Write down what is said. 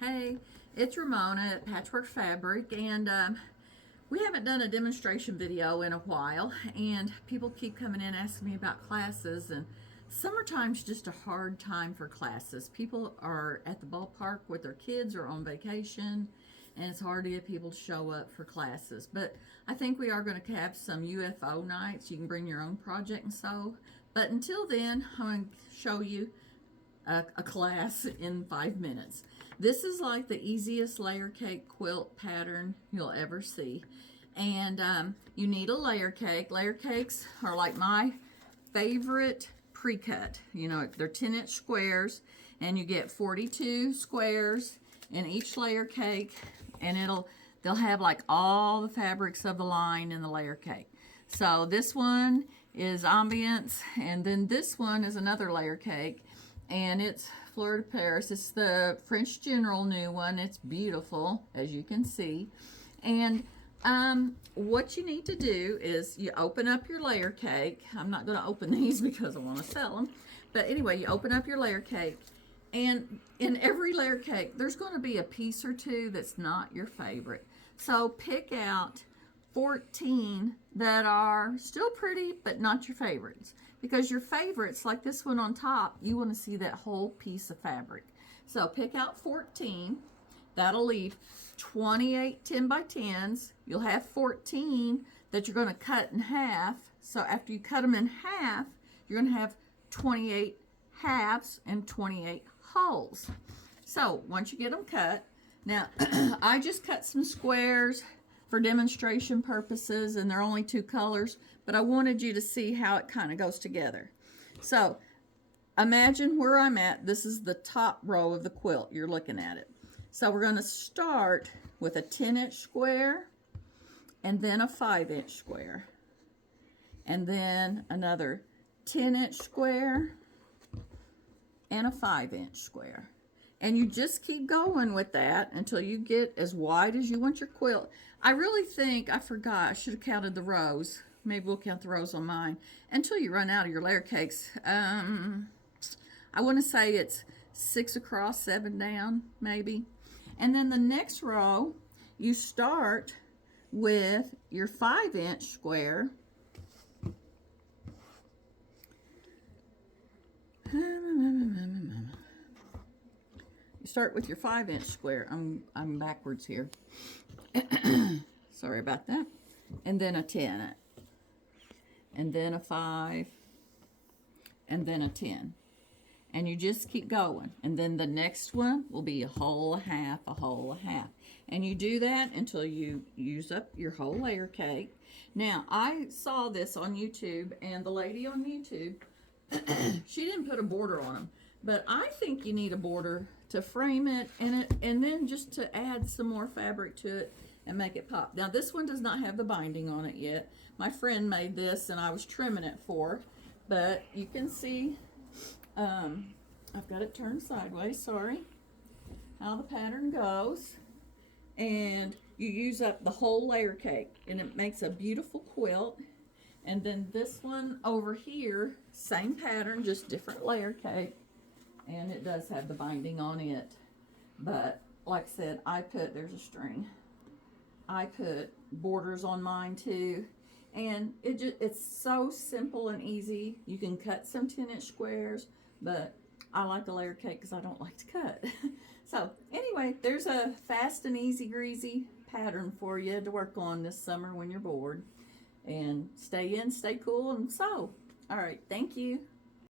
Hey, it's Ramona at Patchwork Fabric, and we haven't done a demonstration video in a while, and people keep coming in asking me about classes, and summertime's just a hard time for classes. People are at the ballpark with their kids or on vacation, and it's hard to get people to show up for classes. But I think we are going to have some UFO nights. You can bring your own project and sew. But until then, I'm going to show you a class in 5 minutes. This is like the easiest layer cake quilt pattern you'll ever see. And you need a layer cake. Layer cakes are like my favorite pre-cut. You know, they're 10-inch squares, and you get 42 squares in each layer cake, and they'll have like all the fabrics of the line in the layer cake. So this one is ambiance, and then this one is another layer cake, and it's Fleur de Paris. It's the French General new one. It's beautiful, as you can see. And what you need to do is you open up your layer cake. I'm not going to open these because I want to sell them. But anyway, you open up your layer cake, and in every layer cake, there's going to be a piece or two that's not your favorite. So pick out 14 that are still pretty, but not your favorites. Because your favorites, like this one on top, you want to see that whole piece of fabric. So pick out 14. That'll leave 28 10 by 10s. You'll have 14 that you're going to cut in half. So after you cut them in half, you're going to have 28 halves and 28 wholes. So once you get them cut, now I just cut some squares for demonstration purposes, and they're only 2 colors, but I wanted you to see how it kind of goes together. So imagine where I'm at. This is the top row of the quilt. You're looking at it. So we're going to start with a 10-inch square, and then a 5-inch square, and then another 10-inch square and a 5-inch square. And you just keep going with that until you get as wide as you want your quilt. I really think, I forgot, I should have counted the rows. Maybe we'll count the rows on mine. Until you run out of your layer cakes. I want to say it's 6 across, 7 down, maybe. And then the next row, you start with your 5-inch square. Start with your 5-inch square. I'm backwards here. Sorry about that. And then a 10, and then a 5, and then a 10. And you just keep going. And then the next one will be a whole, a half, a whole, a half. And you do that until you use up your whole layer cake. Now, I saw this on YouTube, and the lady on YouTube, she didn't put a border on them. But I think you need a border to frame it, and then just to add some more fabric to it and make it pop. Now this one does not have the binding on it yet. My friend made this, and I was trimming it for her. But you can see, I've got it turned sideways, sorry, how the pattern goes. And you use up the whole layer cake, and it makes a beautiful quilt. And then this one over here, same pattern, just different layer cake. And it does have the binding on it. But like I said, there's a string. I put borders on mine too. And it's so simple and easy. You can cut some 10-inch squares, but I like a layer cake because I don't like to cut. So anyway, there's a fast and easy greasy pattern for you to work on this summer when you're bored. And stay in, stay cool, and sew. All right, thank you.